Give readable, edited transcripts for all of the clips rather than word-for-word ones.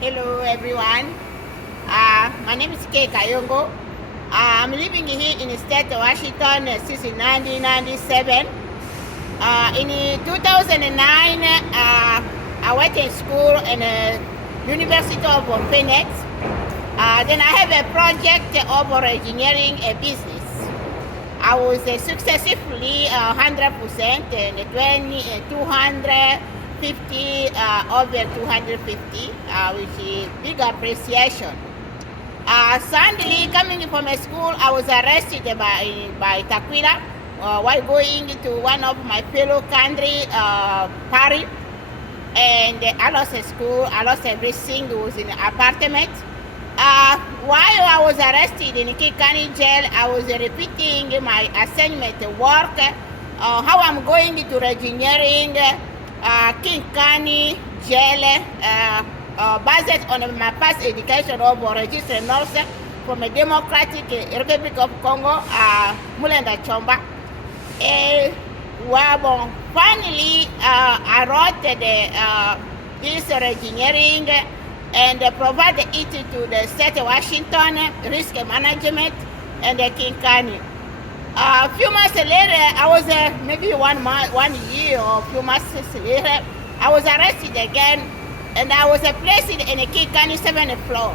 Hello everyone. My name is Kay Kayongo. I'm living here in the state of Washington since 1997. In 2009, I went to school in the University of Phoenix. Then I have a project of engineering a business. I was successfully 100% and 250 over 250, which is big appreciation. Suddenly, coming from a school, I was arrested by Takwila while going to one of my fellow country, Paris, and I lost a school. I lost everything. It was in an apartment. While I was arrested in King County Jail, I was repeating my assignment work, how I'm going to engineering King County Jail, based on my past education of registered nurse from the Democratic Republic of Congo, Mulenda Chomba. Well, finally, I wrote this engineering and provided it to the state of Washington risk management and the King County. A few months later, I was maybe 1 year or a few months later, I was arrested again, and I was placed in the King County 7th floor.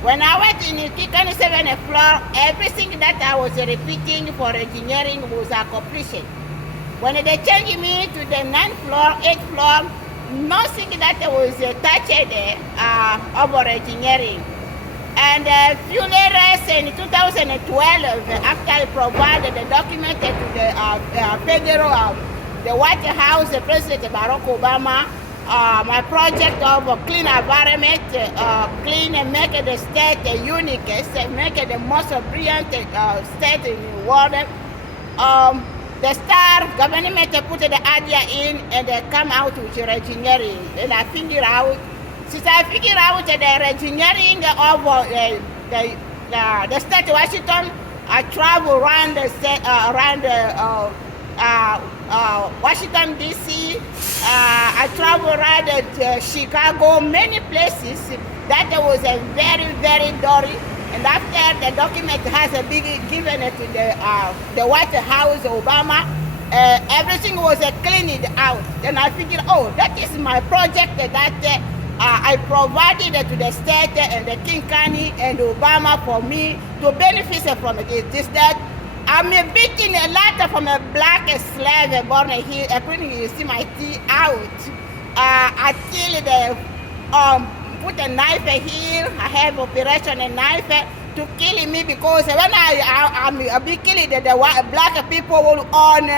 When I went in the King County 7th floor, everything that I was repeating for engineering was accomplished. When they changed me to the 9th floor, 8th floor, nothing that was touched over engineering. And a few later, in 2012, after I provided the document to the federal, the White House, President Barack Obama, my project of clean environment, clean and make the state unique, make it the most brilliant state in the world. The star government put the idea in and they come out with engineering. And I figure out, since I figure out the engineering of the state of Washington, I travel around the state, Washington DC. I travel around Chicago, many places. That was a very, very dirty. And after the document has a big given to the White House, Obama, everything was cleaned out. Then I figured, oh, that is my project that I provided to the state and the King County and Obama for me to benefit from it. This that I'm beating a lot from a black slave born here. You see my teeth out. Until the put a knife here. I have operation a knife to kill me because when I'm be killing the black people will own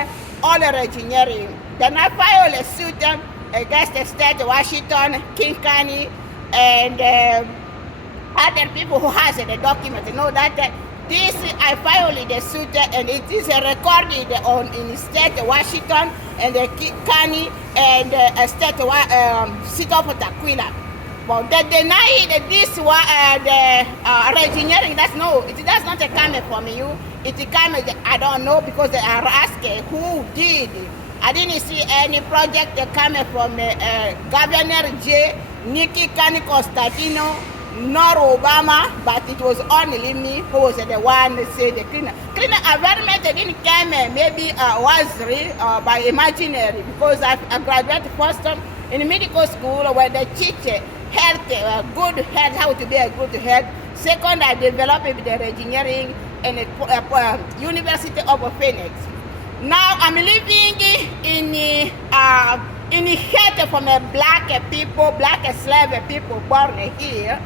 all the engineering. Then I file a suit against the state of Washington, King County, and other people who has the document. You know that this I filed the suit and it is recorded in the state of Washington and the King County and state city of Takwila. But they deny that this engineering. That's no, it does not come from you. It come, I don't know, because they are asking who did. I didn't see any project coming from Governor J. Nikki Kani Constantino, nor Obama, but it was only me who was the one that said the cleaner. Cleaner environment didn't come maybe was real by imaginary, because I graduated first in medical school where they teach health, good health, how to be a good health. Second, I developed the engineering in the University of Phoenix. Now I'm living in hate from a black people, black slave people born here.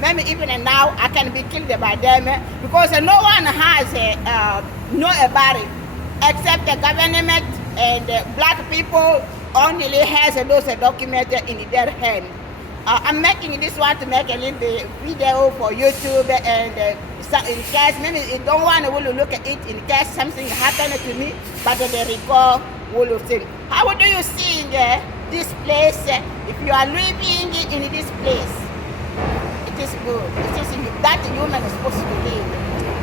Maybe even now I can be killed by them because no one has know about it except the government, and black people only has those documents in their hand. I'm making this one to make a little video for YouTube, and in case maybe you don't want to look at it in case something happened to me, but the record will think. How do you see this place? If you are living in this place, it is good. It is that human is supposed to live.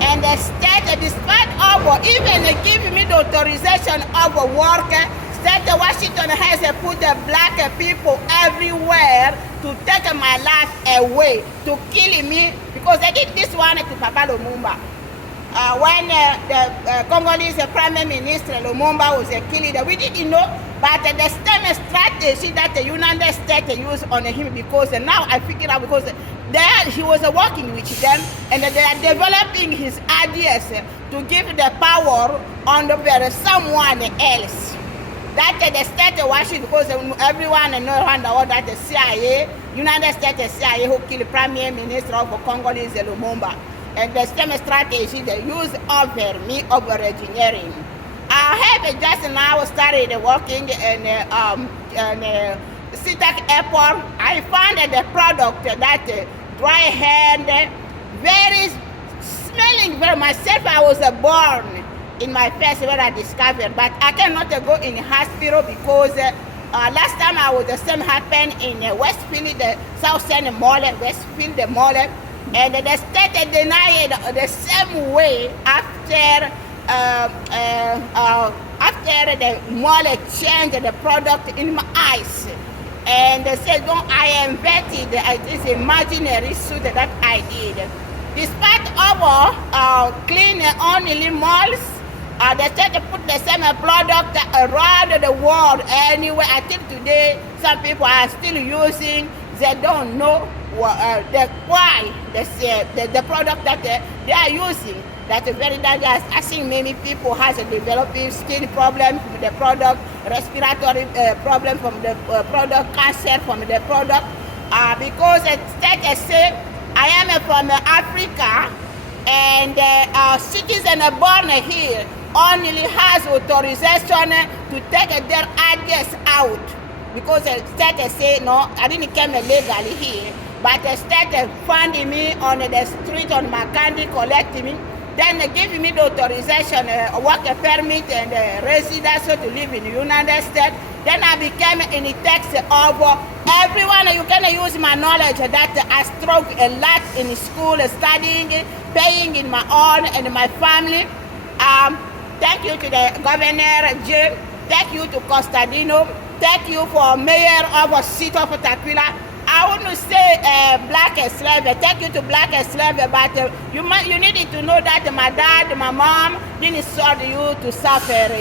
And the state, despite of even give me the authorization of work, state of Washington has put the black people everywhere to take my life away, to kill me, because they did this one to Papa Lumumba. When the Congolese Prime Minister Lumumba was killed, we didn't know, but the same strategy that the United States used on him, because now I figured out, because there he was working with them, and they are developing his ideas to give the power under someone else. That the state of Washington, because everyone knows around the world that the CIA, United States CIA, who killed the Prime Minister of Congolese Lumumba. And the same strategy they use over me, over engineering. I have just now started working in SeaTac Airport. I found the product that dry hand, very smelling very myself. I was born in my face when I discovered, but I cannot go in the hospital because last time I was the same happened in Westfield, the South End Mall, Westfield the Mall, and the state denied the same way after the mall changed the product in my eyes. And they said, no, I invented this imaginary suit that I did. Despite our clean only malls, they said to put the same product around the world anyway. I think today some people are still using, they don't know why the product that they are using. That's very dangerous. I think many people has a developing skin problem from the product, respiratory problem from the product, cancer from the product. Because they say, I am from Africa, and citizens born here only has authorization to take their ideas out. Because the state say, no, I didn't come illegally here, but the state funding me on the street on Makandi, collecting me. Then they give me the authorization, work permit and residence to live in the United States. Then I became in the text of everyone. You can use my knowledge that I struggled a lot in school, studying, paying in my own and my family. Thank you to the Governor Jim. Thank you to Costadino. Thank you for Mayor of the City of Taquila. I want to say black slave. Thank you to black slave, but you needed to know that my dad, my mom didn't sort you to suffer.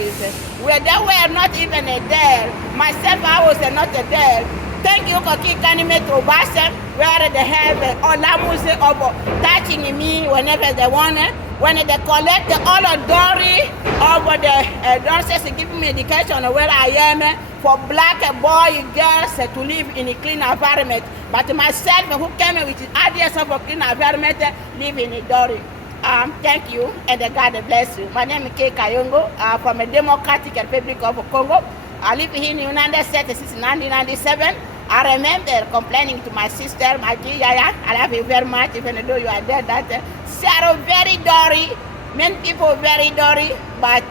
Where they were not even there. Myself, I was not there. Thank you, Koki Kanime Trobase, where they have Olamus of touching me whenever they want. When they collect all the dory over the nurses to give me education where I am for black boy girls to live in a clean environment. But myself, who came with the ideas of a clean environment, live in a dory. Thank you, and God bless you. My name is Kay Kayongo from the Democratic Republic of Congo. I live here in the United States since 1997. I remember complaining to my sister, my dear Yaya, I love you very much, even though you are dead, that Sarah very dirty, many people very dirty, but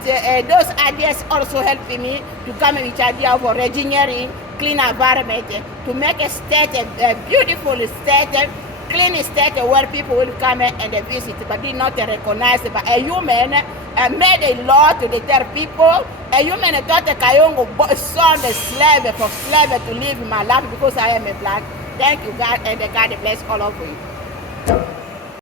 those ideas also helped me to come with the idea of engineering, clean environment, to make a state, a beautiful state, clean state where people will come and visit, but did not recognize it. But a human made a law to deter people. A human thought Kayongo sold a slave for slave to live in my life because I am a black. Thank you, God, and God bless all of you.